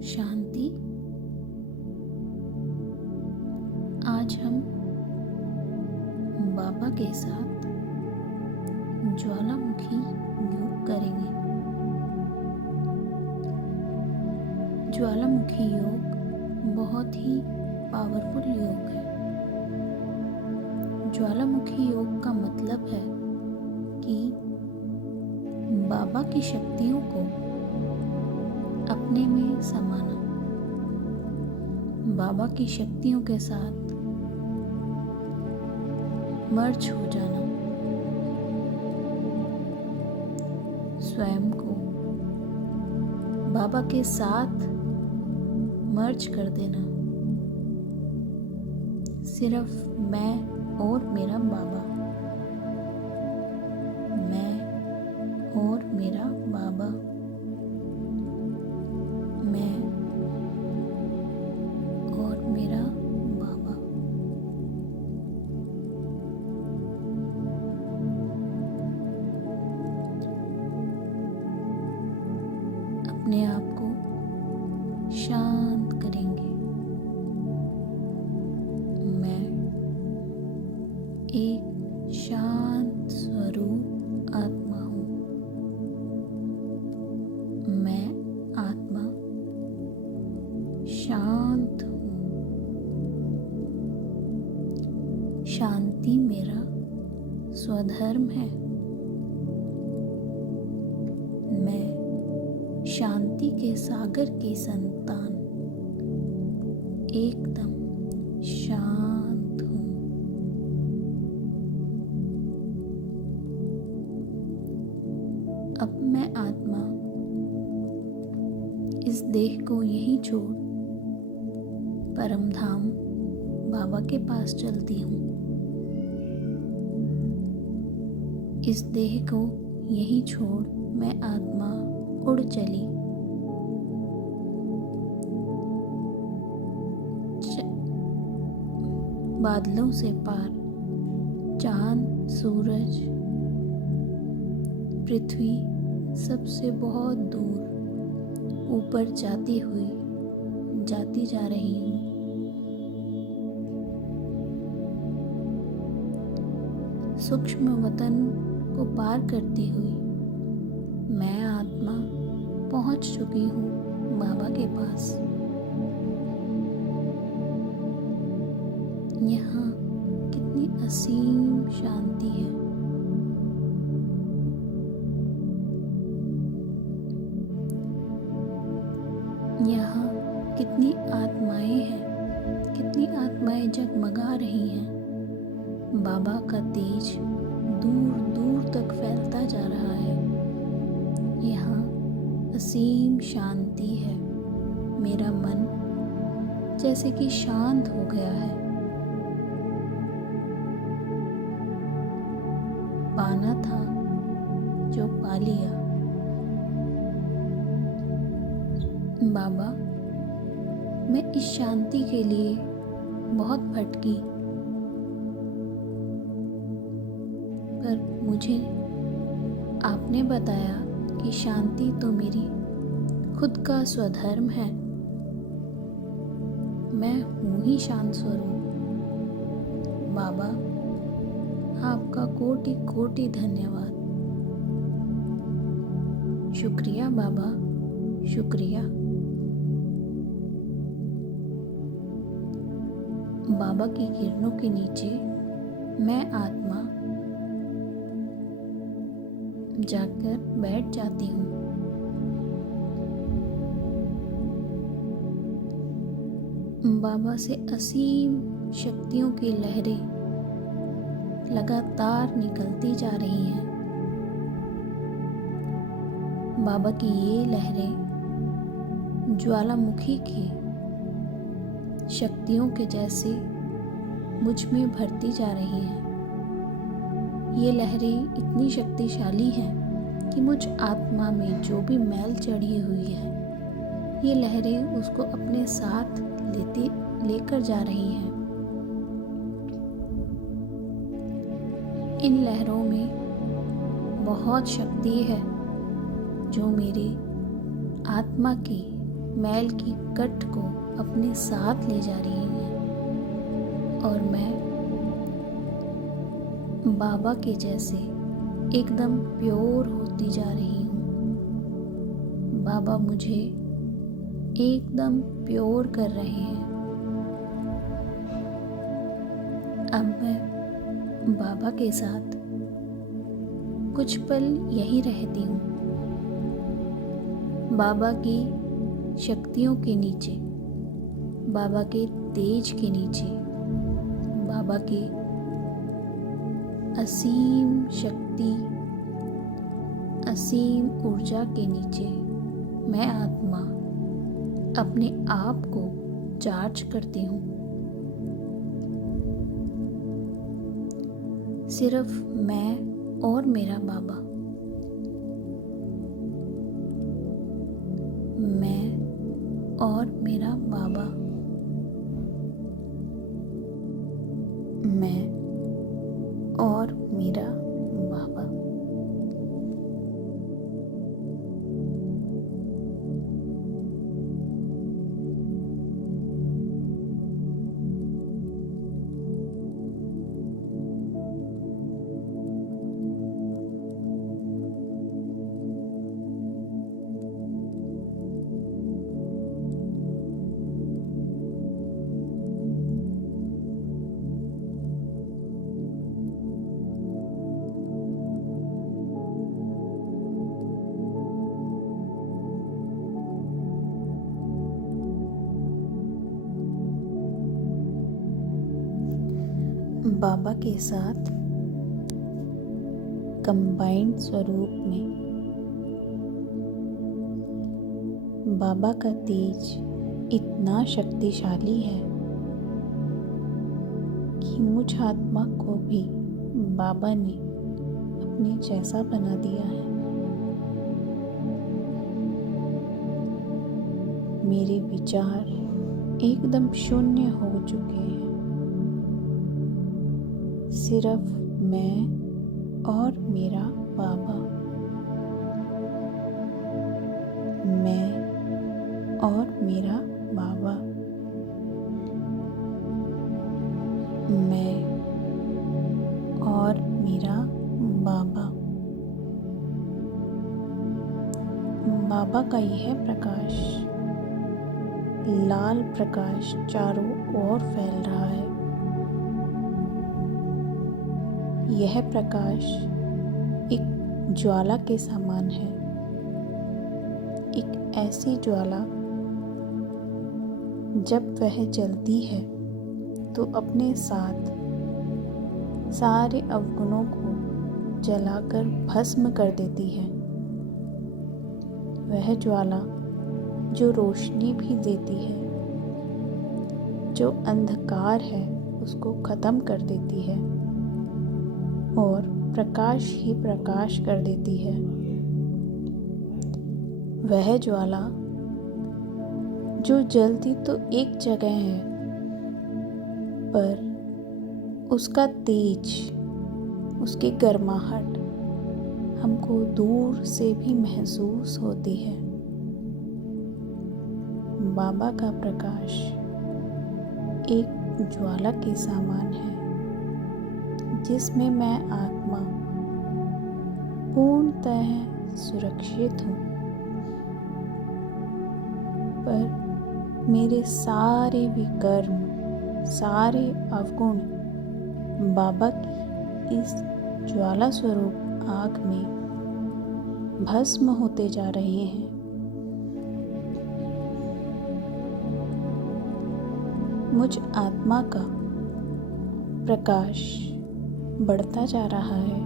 शांति। आज हम बाबा के साथ ज्वालामुखी योग करेंगे। ज्वालामुखी योग बहुत ही पावरफुल योग है। ज्वालामुखी योग का मतलब है कि बाबा की शक्तियों को अपने में समाना, बाबा की शक्तियों के साथ मर्ज हो जाना, स्वयं को बाबा के साथ मर्ज कर देना। सिर्फ मैं और मेरा बाबा, मैं और मेरा बाबा, मैं और मेरा बाबा। अपने आप को शांत करेंगे। मैं एक शांत स्वरूप आत्मा हूँ। मैं आत्मा शांत हूँ। शांति मेरा स्वधर्म है। मैं शांति के सागर की संतान एकदम शांत हूँ। अब मैं आत्मा इस देह को यहीं छोड़ परम धाम बाबा के पास चलती हूँ। इस देह को यहीं छोड़ मैं आत्मा उड़ चली बादलों से पार, चांद, सूरज, पृथ्वी सबसे बहुत दूर ऊपर जाती जा रही हूँ। सूक्ष्म वतन को पार करती हुई मैं आत्मा पहुंच चुकी हूँ बाबा के पास। यहाँ कितनी असीम शांति है। यहाँ कितनी आत्माएं हैं, कितनी आत्माएं जगमगा रही हैं। बाबा का तेज दूर दूर तक फैलता जा रहा है। यहाँ असीम शांति है। मेरा मन जैसे कि शांत हो गया है। पाना था जो पा लिया। बाबा, मैं इस शांति के लिए बहुत भटकी, पर मुझे आपने बताया कि शांति तो मेरी खुद का स्वधर्म है। मैं हूँ ही शांत स्वरूप। बाबा, आपका कोटि कोटि धन्यवाद। शुक्रिया बाबा, शुक्रिया। बाबा की किरणों के नीचे मैं आत्मा जाकर बैठ जाती हूँ। बाबा से असीम शक्तियों की लहरें लगातार निकलती जा रही हैं। बाबा की ये लहरें ज्वालामुखी की शक्तियों के जैसे मुझ में भरती जा रही हैं। ये लहरें इतनी शक्तिशाली हैं कि मुझ आत्मा में जो भी मैल चढ़ी हुई है, ये लहरें उसको अपने साथ लेकर जा रही हैं। इन लहरों बहुत शक्ति है जो मेरे आत्मा की मैल की कट को अपने साथ ले जा रही हैं और मैं बाबा के जैसे एकदम प्योर होती जा रही हूँ। बाबा मुझे एकदम प्योर कर रहे हैं। अब मैं बाबा के साथ कुछ पल यहीं रहती हूँ। बाबा की शक्तियों के नीचे, बाबा के तेज के नीचे, बाबा के असीम शक्ति, असीम ऊर्जा के नीचे मैं आत्मा अपने आप को चार्ज करती हूँ। सिर्फ मैं और मेरा बाबा, मैं और मेरा बाबा, मैं और मेरा बाबा। बाबा के साथ कंबाइंड स्वरूप में बाबा का तेज इतना शक्तिशाली है कि मुझ आत्मा को भी बाबा ने अपने जैसा बना दिया है। मेरे विचार एकदम शून्य हो चुके हैं। सिर्फ मैं और मेरा बाबा, मैं और मेरा बाबा, मैं और मेरा बाबा। बाबा का यह प्रकाश, लाल प्रकाश चारों ओर फैल रहा है। यह प्रकाश एक ज्वाला के समान है, एक ऐसी ज्वाला जब वह जलती है तो अपने साथ सारे अवगुणों को जलाकर भस्म कर देती है। वह ज्वाला जो रोशनी भी देती है, जो अंधकार है उसको खत्म कर देती है और प्रकाश ही प्रकाश कर देती है। वह ज्वाला जो जलती तो एक जगह है, पर उसका तेज, उसकी गर्माहट हमको दूर से भी महसूस होती है। बाबा का प्रकाश एक ज्वाला के समान है जिसमें मैं आत्मा पूर्णतः सुरक्षित हूँ, पर मेरे सारे विकर्म, सारे अवगुण बाबा की इस ज्वाला स्वरूप आग में भस्म होते जा रहे हैं। मुझ आत्मा का प्रकाश बढ़ता जा रहा है।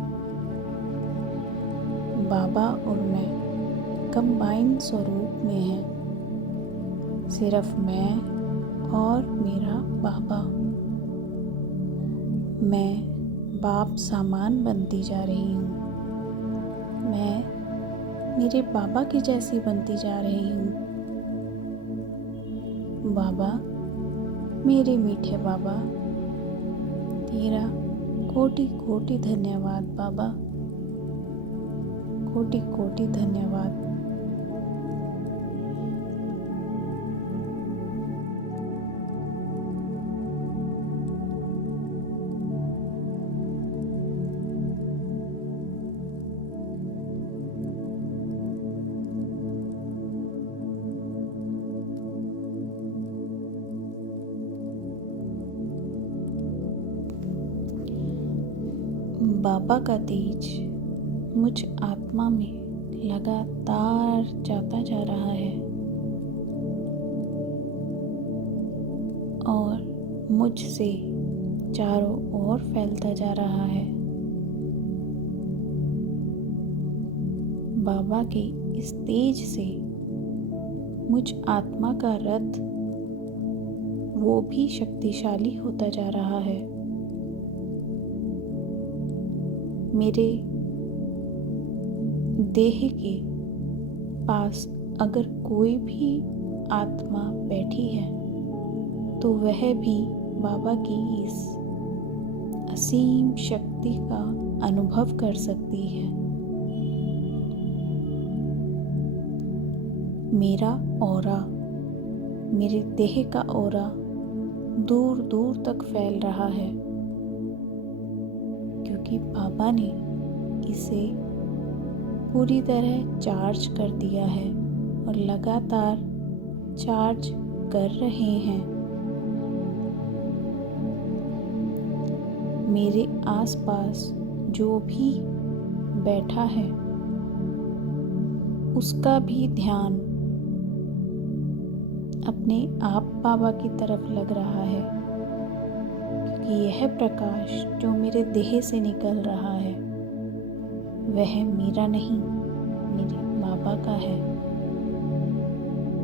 बाबा और मैं कंबाइंड स्वरूप में हैं। सिर्फ मैं और मेरा बाबा। मैं बाप सामान बनती जा रही हूँ। मैं मेरे बाबा की जैसी बनती जा रही हूँ। बाबा, मेरे मीठे बाबा, तेरा कोटि कोटि धन्यवाद बाबा, कोटि कोटि धन्यवाद। बाबा का तेज मुझ आत्मा में लगातार जाता जा रहा है और मुझसे चारों ओर फैलता जा रहा है। बाबा के इस तेज से मुझ आत्मा का रथ वो भी शक्तिशाली होता जा रहा है। मेरे देह के पास अगर कोई भी आत्मा बैठी है तो वह भी बाबा की इस असीम शक्ति का अनुभव कर सकती है। मेरा ऑरा, मेरे देह का ऑरा दूर दूर तक फैल रहा है क्योंकि बाबा ने इसे पूरी तरह चार्ज कर दिया है और लगातार चार्ज कर रहे हैं। मेरे आसपास जो भी बैठा है उसका भी ध्यान अपने आप बाबा की तरफ लग रहा है क्योंकि यह प्रकाश जो मेरे देह से निकल रहा है वह मेरा नहीं, मेरे बाबा का है।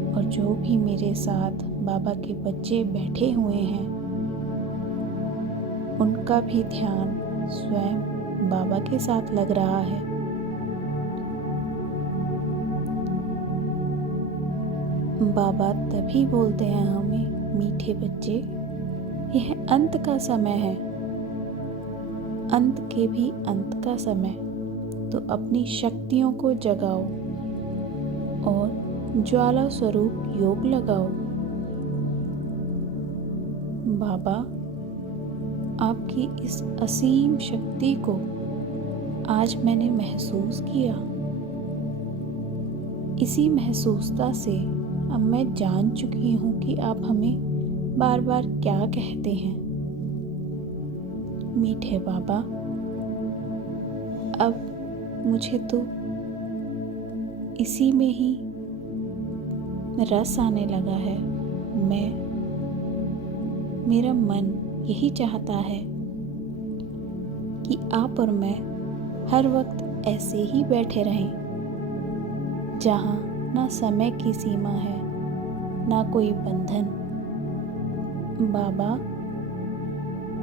और जो भी मेरे साथ बाबा के बच्चे बैठे हुए हैं उनका भी ध्यान स्वयं बाबा के साथ लग रहा है। बाबा तभी बोलते हैं हमें, मीठे बच्चे, यह अंत का समय है, अंत के भी अंत का समय, तो अपनी शक्तियों को जगाओ और ज्वाला स्वरूप योग लगाओ। बाबा आपकी इस असीम शक्ति को आज मैंने महसूस किया। इसी महसूसता से अब मैं जान चुकी हूँ कि आप हमें बार बार क्या कहते हैं। मीठे बाबा, अब मुझे तो इसी में ही रस आने लगा है। मेरा मन यही चाहता है कि आप और मैं हर वक्त ऐसे ही बैठे रहें, जहाँ ना समय की सीमा है, ना कोई बंधन। बाबा,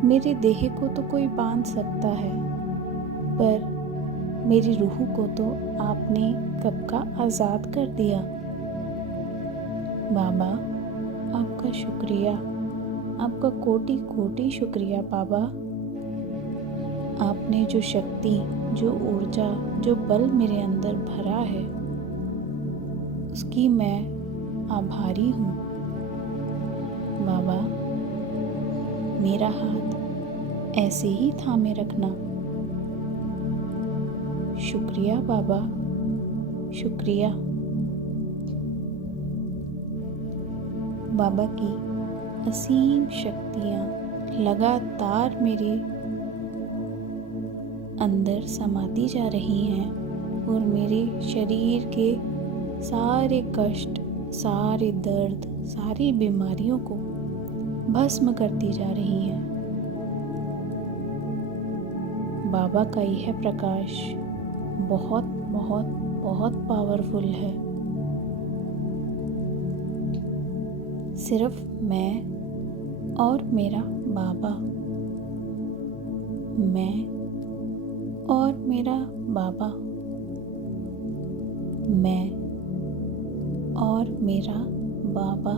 मेरे देह को तो कोई बांध सकता है, पर मेरी रूह को तो आपने कब का आज़ाद कर दिया। बाबा, आपका शुक्रिया, आपका कोटि कोटि शुक्रिया बाबा। आपने जो शक्ति, जो ऊर्जा, जो बल मेरे अंदर भरा है उसकी मैं आभारी हूँ। बाबा, मेरा हाथ ऐसे ही थामे रखना। शुक्रिया बाबा, शुक्रिया। बाबा की असीम शक्तियाँ लगातार मेरे अंदर समाती जा रही हैं और मेरे शरीर के सारे कष्ट, सारे दर्द, सारी बीमारियों को भस्म करती जा रही हैं। बाबा का यह प्रकाश बहुत बहुत बहुत पावरफुल है। सिर्फ मैं और मेरा बाबा, मैं और मेरा बाबा, मैं और मेरा बाबा।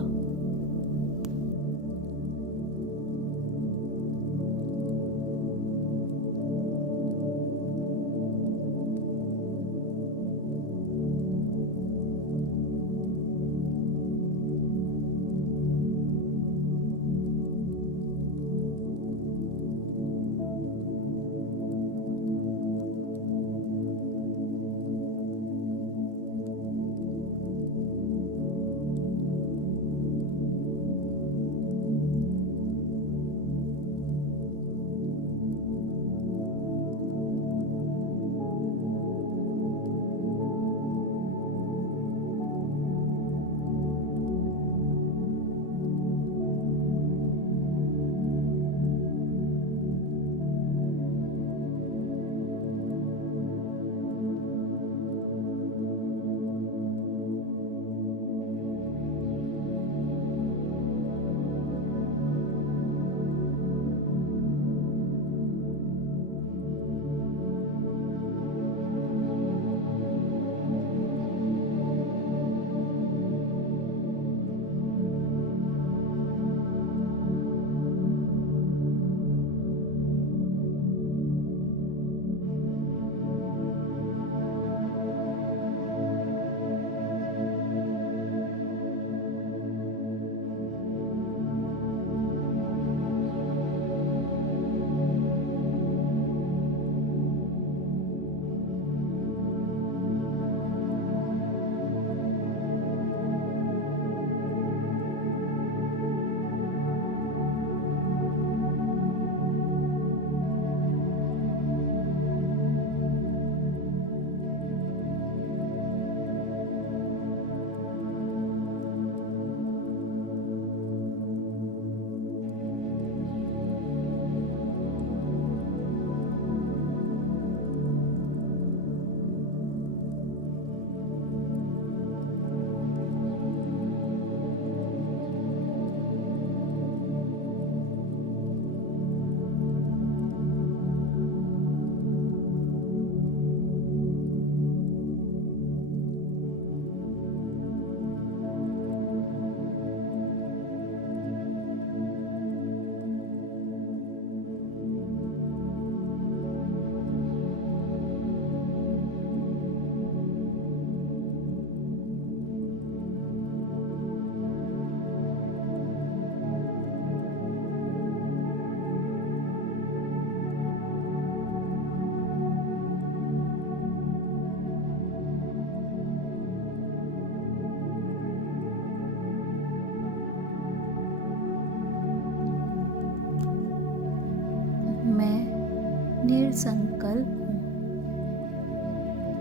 निसंकल्प हूँ।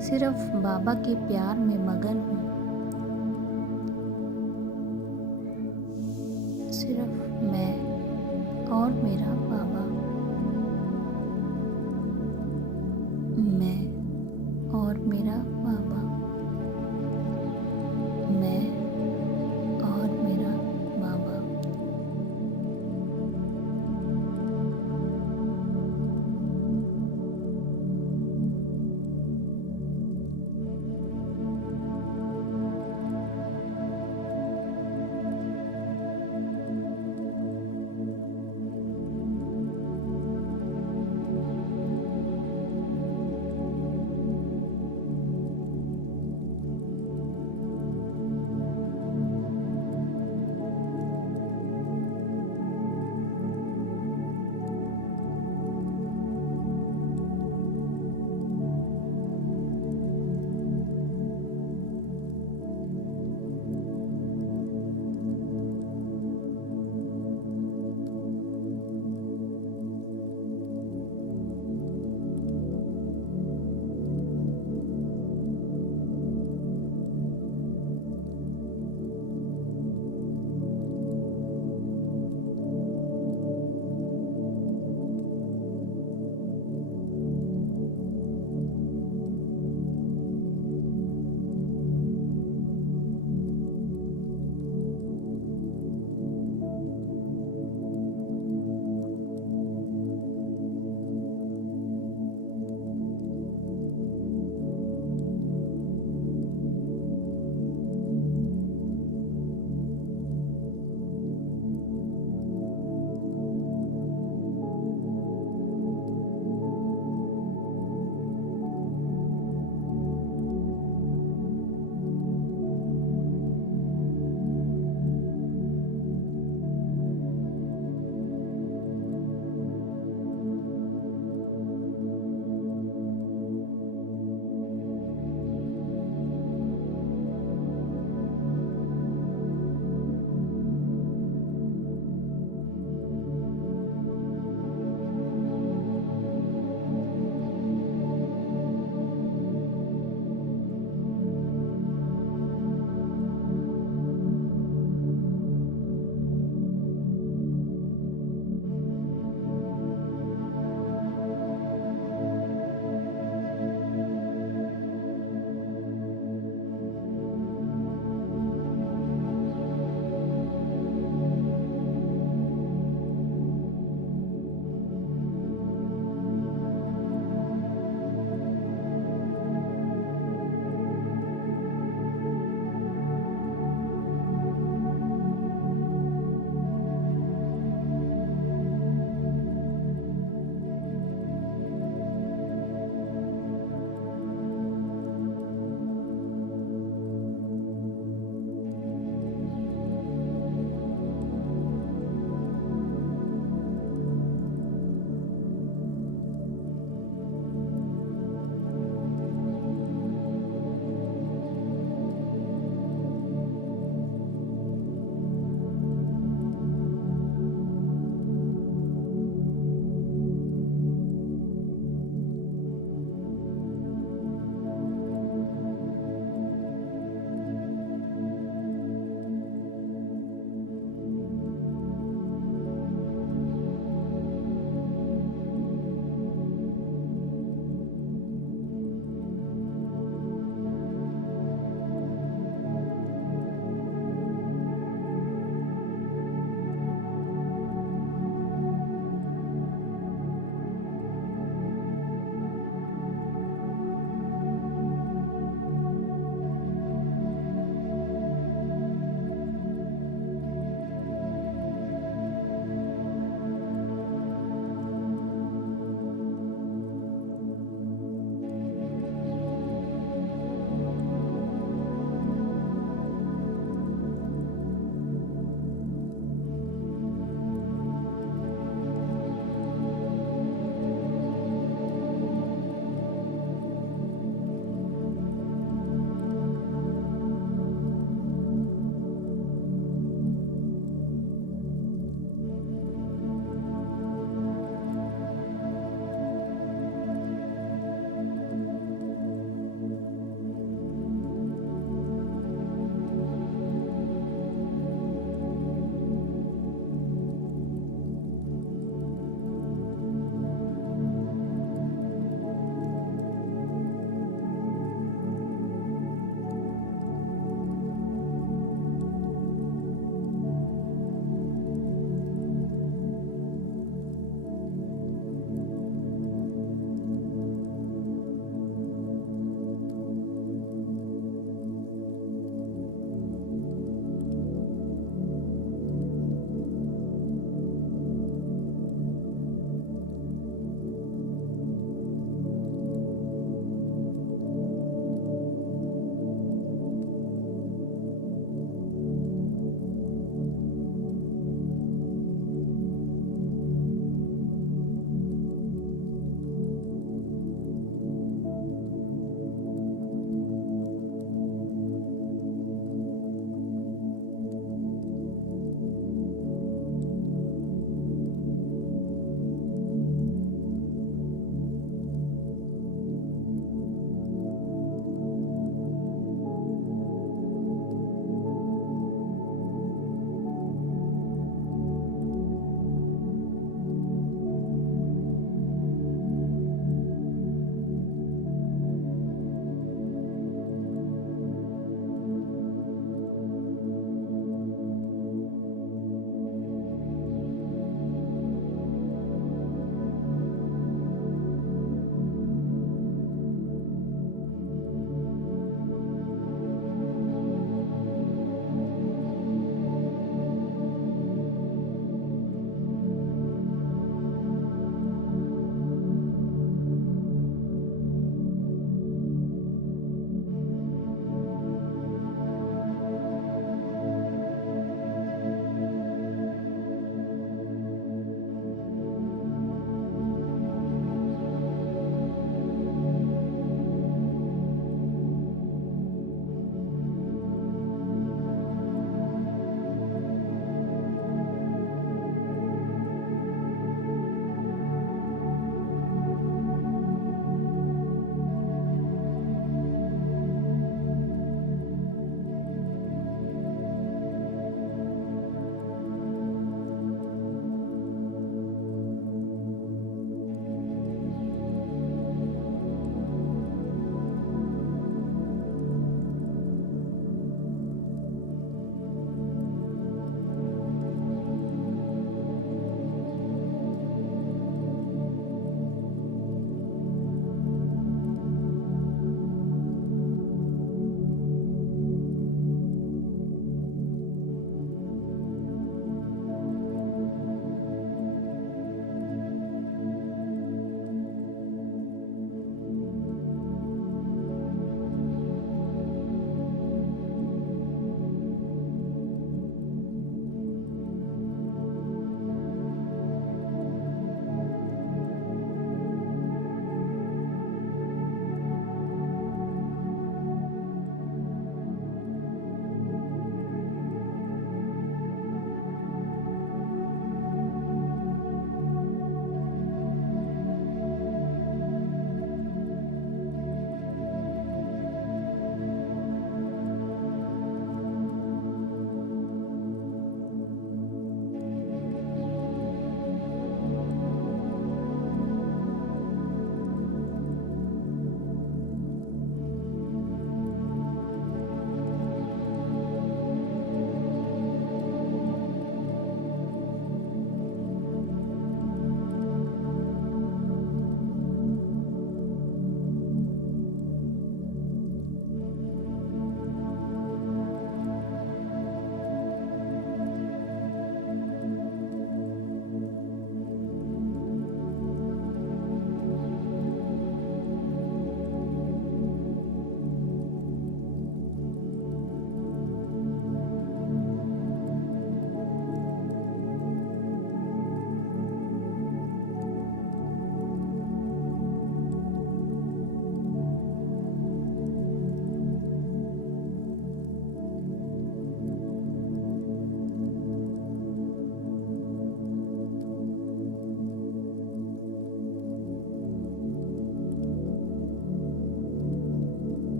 सिर्फ बाबा के प्यार में मगन हूँ। सिर्फ मैं और मेरा बाबा।